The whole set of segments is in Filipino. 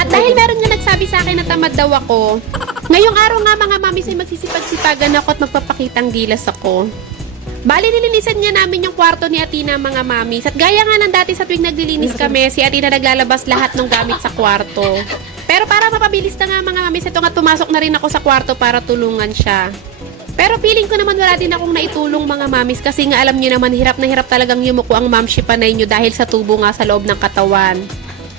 At dahil meron nga nagsabi sa akin na tamad daw ako, ngayong araw nga mga mamis ay magsisipag-sipagan ako at magpapakitang gilas ako. Bali, nilinisan niya namin yung kwarto ni Atina mga mamis. At gaya nga ng dati sa tuwing naglilinis kami, si Atina naglalabas lahat ng gamit sa kwarto. Pero para mapabilis na nga mga mamis, ito nga pumasok na rin ako sa kwarto para tulungan siya. Pero feeling ko naman wala din akong naitulong mga mamis kasi nga alam niyo naman hirap na hirap talagang yumuko ang mamshi panay nyo dahil sa tubo nga sa loob ng katawan.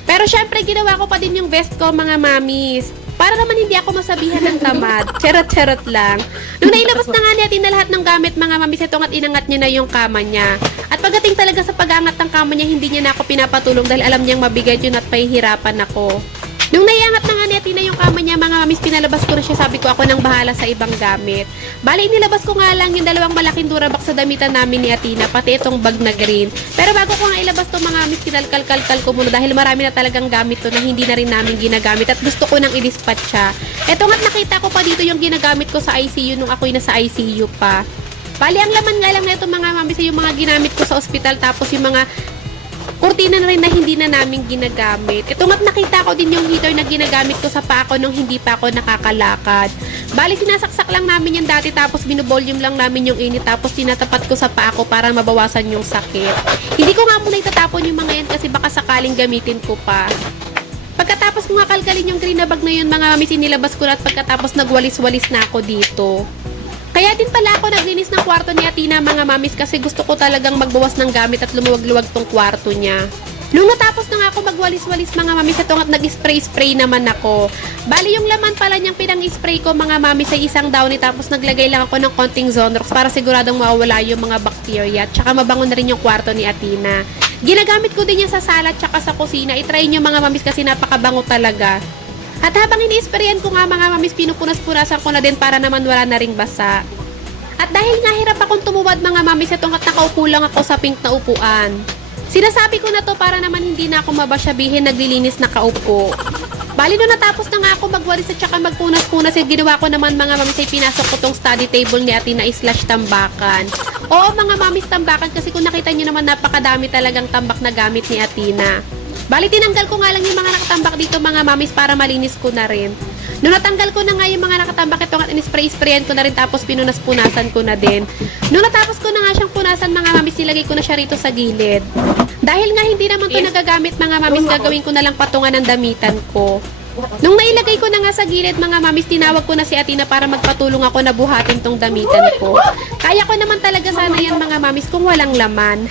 Pero syempre ginawa ko pa din yung best ko mga mamis. Para naman hindi ako masabihan ng tamad. Charot-charot lang. Nung nailabas na nga ni Atin na lahat ng gamit mga mamis, ito nga't inangat niya na yung kama niya. At pagdating talaga sa pag-angat ng kama niya, hindi niya na ako pinapatulong dahil alam niyang mabigat yun at pahihirapan ako. Nung naiangat na nga ni Atina yung kama niya, mga mamis, pinalabas ko na siya. Sabi ko ako nang bahala sa ibang gamit. Bali, nilabas ko nga lang yung dalawang malaking durabox sa damitan namin ni Atina, pati itong bag na green. Pero bago ko nga ilabas to mga mamis, kinalkal-kalkal ko muna dahil marami na talagang gamit to na hindi na rin namin ginagamit at gusto ko nang i-dispatch siya. Ito nga't nakita ko pa dito yung ginagamit ko sa ICU nung ako'y nasa ICU pa. Bali, ang laman nga lang na ito mga mamis yung mga ginamit ko sa ospital tapos yung mga kurtina na rin na hindi na namin ginagamit. Ito nga't nakita ko din yung heater na ginagamit ko sa paa ko nung hindi pa ako nakakalakad. Bali, sinasaksak lang namin yung dati tapos binovolume lang namin yung init tapos tinatapat ko sa paa ko para mabawasan yung sakit. Hindi ko nga muna itatapon yung mga yan kasi baka sakaling gamitin ko pa. Pagkatapos ko nga kalkalin yung green na bag na yun, mga mami, sinilabas ko na at pagkatapos nagwalis-walis na ako dito. Kaya din pala ako naglinis ng kwarto ni Atina mga mamis kasi gusto ko talagang magbawas ng gamit at lumuwag-luwag tong kwarto niya. Nung natapos na nga ako magwalis-walis mga mamis, ito nga't nag-spray-spray naman ako. Bali yung laman pala niyang pinang-spray ko mga mamis ay isang downy tapos naglagay lang ako ng konting Zonrox para siguradong mawawala yung mga bacteria at saka mabango na rin yung kwarto ni Atina. Ginagamit ko din yan sa sala at saka sa kusina. I-try nyo mga mamis kasi napakabango talaga. At habang ini-sprayan ko nga mga mamis, pinupunas-punasan ko na din para naman wala na ring basa. At dahil nga hirap akong tumuwad mga mamis, itong at nakaupo lang ako sa pink na upuan. Sinasabi ko na to para naman hindi na ako mabasyabihin naglilinis na kaupo. Bali nung natapos na nga ako magwalis at saka magpunas-punas, yung ginawa ko naman mga mamis ay pinasok ko tong study table ni Atina slash tambakan. Oo mga mamis tambakan kasi kung nakita nyo naman napakadami talagang tambak na gamit ni Atina. Bali, tinanggal ko nga lang yung mga nakatambak dito mga mamis para malinis ko na rin. Nung natanggal ko na nga yung mga nakatambak, ito nga in-spray-sprayan ko na rin tapos pinunas-punasan ko na din. Nung natapos ko na nga siyang punasan mga mamis, nilagay ko na siya rito sa gilid. Dahil nga hindi naman to nagagamit mga mamis, gagawin ko na lang patungan ng damitan ko. Nung nailagay ko na nga sa gilid mga mamis, tinawag ko na si Atina para magpatulong ako na buhatin tong damitan ko. Kaya ko naman talaga sana yan mga mamis kung walang laman.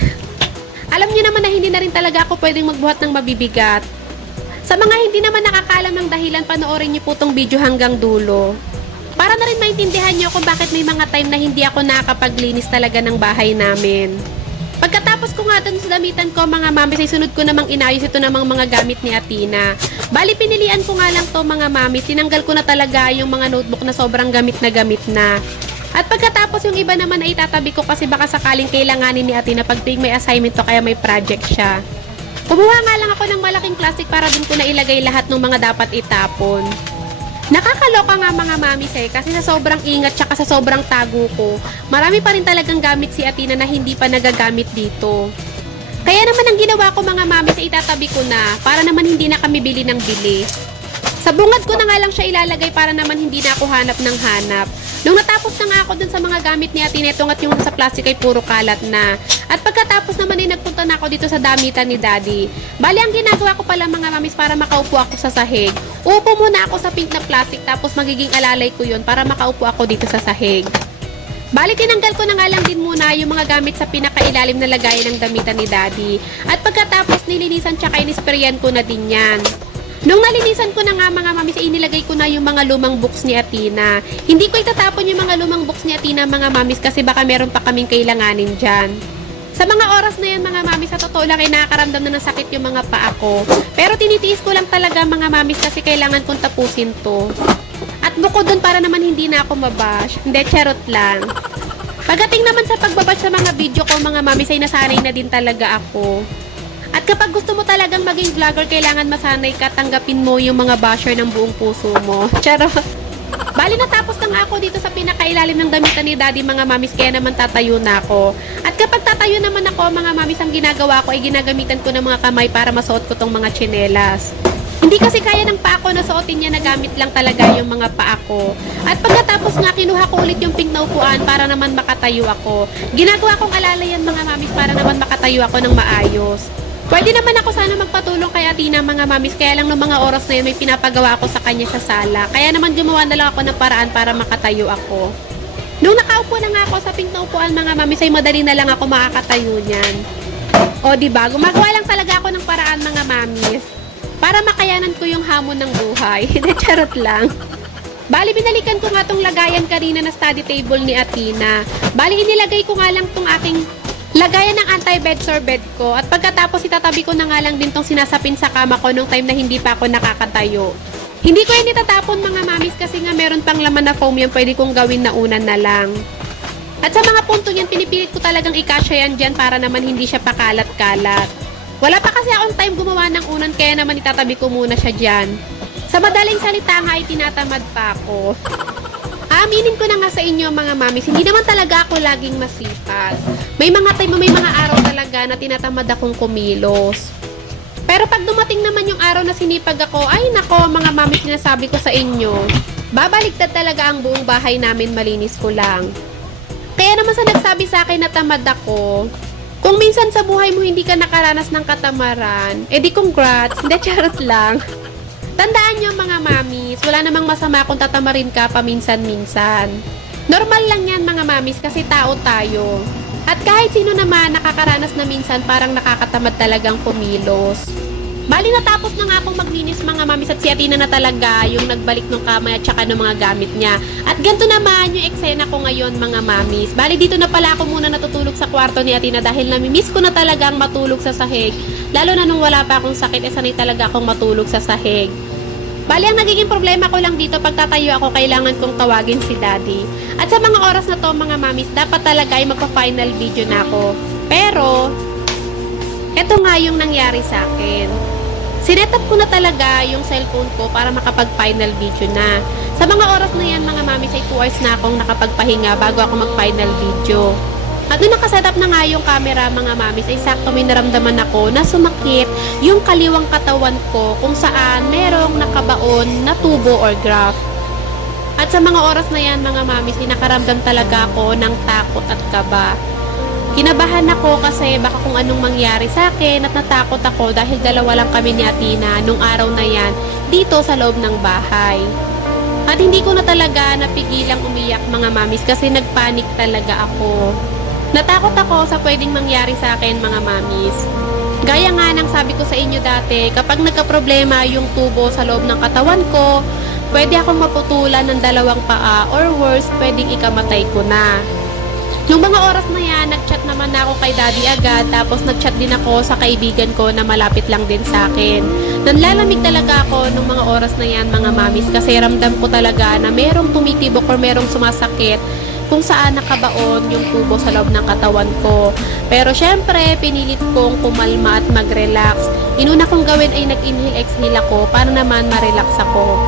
Alam niyo naman na hindi na rin talaga ako pwedeng magbuhat ng mabibigat. Sa mga hindi naman nakakaalam ng dahilan, panoorin niyo po tong video hanggang dulo. Para na rin maintindihan niyo kung bakit may mga time na hindi ako nakakapaglinis talaga ng bahay namin. Pagkatapos ko nga dun sa damitan ko, mga mamis, ay sunod ko namang inayos ito namang mga gamit ni Atina. Bali, pinilian ko nga lang to mga mamis. Tinanggal ko na talaga yung mga notebook na sobrang gamit na gamit na. At pagkatapos yung iba naman ay itatabi ko kasi baka sakaling kailanganin ni Atina pag tuwing may assignment to kaya may project siya. Kumuha nga lang ako ng malaking plastic para dun ko na ilagay lahat ng mga dapat itapon. Nakakaloka nga mga mamis eh, kasi sa sobrang ingat tsaka sa sobrang tago ko, marami pa rin talagang gamit si Atina na hindi pa nagagamit dito. Kaya naman ang ginawa ko mga mamis ay itatabi ko na para naman hindi na kami bili ng bili. Sa bungad ko na nga lang siya ilalagay para naman hindi na ako hanap ng hanap. Nung natapos na nga ako dun sa mga gamit ni Atina, ito at yung sa plastic ay puro kalat na. At pagkatapos naman ay nagpunta na ako dito sa damitan ni Daddy. Bali, ang ginagawa ko pala mga mamis para makaupo ako sa sahig. Upo muna ako sa pink na plastic tapos magiging alalay ko yun para makaupo ako dito sa sahig. Bali, tinanggal ko na nga lang din muna yung mga gamit sa pinakailalim na lagayan ng damitan ni Daddy. At pagkatapos nilinisan tsaka inisprayan ko na din yan. Nung nalinisan ko na nga mga mamis, ay inilagay ko na yung mga lumang books ni Atina. Hindi ko itatapon yung mga lumang books ni Atina mga mamis kasi baka meron pa kaming kailanganin dyan. Sa mga oras na yan mga mamis, sa totoo lang ay nakakaramdam na ng sakit yung mga paa ko. Pero tinitiis ko lang talaga mga mamis kasi kailangan kong tapusin to. At bukod dun para naman hindi na ako mabash. Hindi, charot lang. Pagdating naman sa pagbabash sa mga video ko mga mamis ay nasanay na din talaga ako. At kapag gusto mo talagang maging vlogger, kailangan masanay ka, tanggapin mo yung mga basher ng buong puso mo. Charot. Bali natapos na nga ako dito sa pinakailalim ng damitan ni Daddy mga mamis kaya naman tatayo na ako. At kapag tatayo naman ako mga mamis ang ginagawa ko ay ginagamitan ko ng mga kamay para masuot ko tong mga tsinelas. Hindi kasi kaya ng paa ko na suotin niya na gamit lang talaga yung mga paa ko. At pagkatapos nga, kinuha ko ulit yung pink na upuan para naman makatayo ako. Ginagawa kong alala yan mga mamis para naman makatayo ako ng maayos. Pwede naman ako sana magpatulong kay Atina mga mamis, kaya lang ng mga oras na yun may pinapagawa ako sa kanya sa sala. Kaya naman gumawa na lang ako ng paraan para makatayo ako. Nung nakaupo na nga ako sa pink na upuan mga mamis, ay madali na lang ako makakatayo niyan. O, di ba? Gumagawa lang talaga ako ng paraan mga mamis para makayanan ko yung hamon ng buhay. Hindi, charot lang. Bali, binalikan ko nga tong lagayan kanina na study table ni Atina. Bali, inilagay ko nga lang tong aking lagayan ng anti-bed sorbet ko. At pagkatapos, itatabi ko na nga lang din tong sinasapin sa kama ko nung time na hindi pa ako nakakatayo. Hindi ko yan itatapon mga mamis kasi nga meron pang laman na foam yan pwede kong gawin na unan na lang. At sa mga punto niyan, pinipilit ko talagang ikasya yan dyan para naman hindi siya pakalat-kalat. Wala pa kasi akong time gumawa ng unan kaya naman itatabi ko muna siya dyan. Sa madaling salita nga ay tinatamad pa ako. Aminin ko na nga sa inyo mga mamis, hindi naman talaga ako laging masipag. May mga time, may mga araw talaga na tinatamad akong kumilos. Pero pag dumating naman yung araw na sinipag ako, ay nako mga mami sinasabi ko sa inyo, babaliktad talaga ang buong bahay namin malinis ko lang. Kaya naman sa nagsabi sa akin na tamad ako, kung minsan sa buhay mo hindi ka nakaranas ng katamaran, edi congrats, hindi charot lang. Tandaan nyo mga mamis, wala namang masama kung tatamarin ka paminsan-minsan. Normal lang yan mga mamis kasi tao tayo. At kahit sino naman nakakaranas na minsan parang nakakatamad talagang kumilos. Bali natapos na nga akong maglinis mga mamis at si Atina na talaga yung nagbalik ng kamay at saka ng mga gamit niya. At ganito naman yung eksena ko ngayon mga mamis. Bali dito na pala ako muna natutulog sa kwarto ni Atina dahil namimiss ko na talagang matulog sa sahig. Lalo na nung wala pa akong sakit, eh sanay talaga akong matulog sa sahig. Bali, ang nagiging problema ko lang dito, pag tatayo ako, kailangan kong tawagin si daddy. At sa mga oras na to, mga mamis, dapat talaga ay magpa-final video na ako. Pero, eto nga yung nangyari sa akin. Sinet up ko na talaga yung cellphone ko para makapag-final video na. Sa mga oras na yan, mga mamis, ay 2 hours na akong nakapagpahinga bago ako mag-final video. At nung nakasetup na nga yung camera mga mamis ay sakto may naramdaman ako na sumakit yung kaliwang katawan ko kung saan merong nakabaon na tubo or graft. At sa mga oras na yan mga mamis ay nakaramdam talaga ako ng takot at kaba. Kinabahan ako kasi baka kung anong mangyari sa akin at natakot ako dahil dalawa lang kami ni Atina nung araw na yan dito sa loob ng bahay. At hindi ko na talaga napigilang umiyak mga mamis kasi nagpanik talaga ako. Natakot ako sa pwedeng mangyari sa akin mga mamis. Gaya nga ng sabi ko sa inyo dati, kapag nagka-problema yung tubo sa loob ng katawan ko, pwede akong maputulan ng dalawang paa or worse, pwedeng ikamatay ko na. Nung mga oras na yan, nag-chat naman na ako kay daddy agad, tapos nag-chat din ako sa kaibigan ko na malapit lang din sa akin. Nanlalamig talaga ako nung mga oras na yan mga mamis kasi ramdam ko talaga na merong tumitibok or merong sumasakit kung saan nakabaon yung tubo sa loob ng katawan ko. Pero syempre, pinilit kong kumalma at mag-relax. Inuna kong gawin ay nag-inhale-exhale ako para naman ma-relax ako.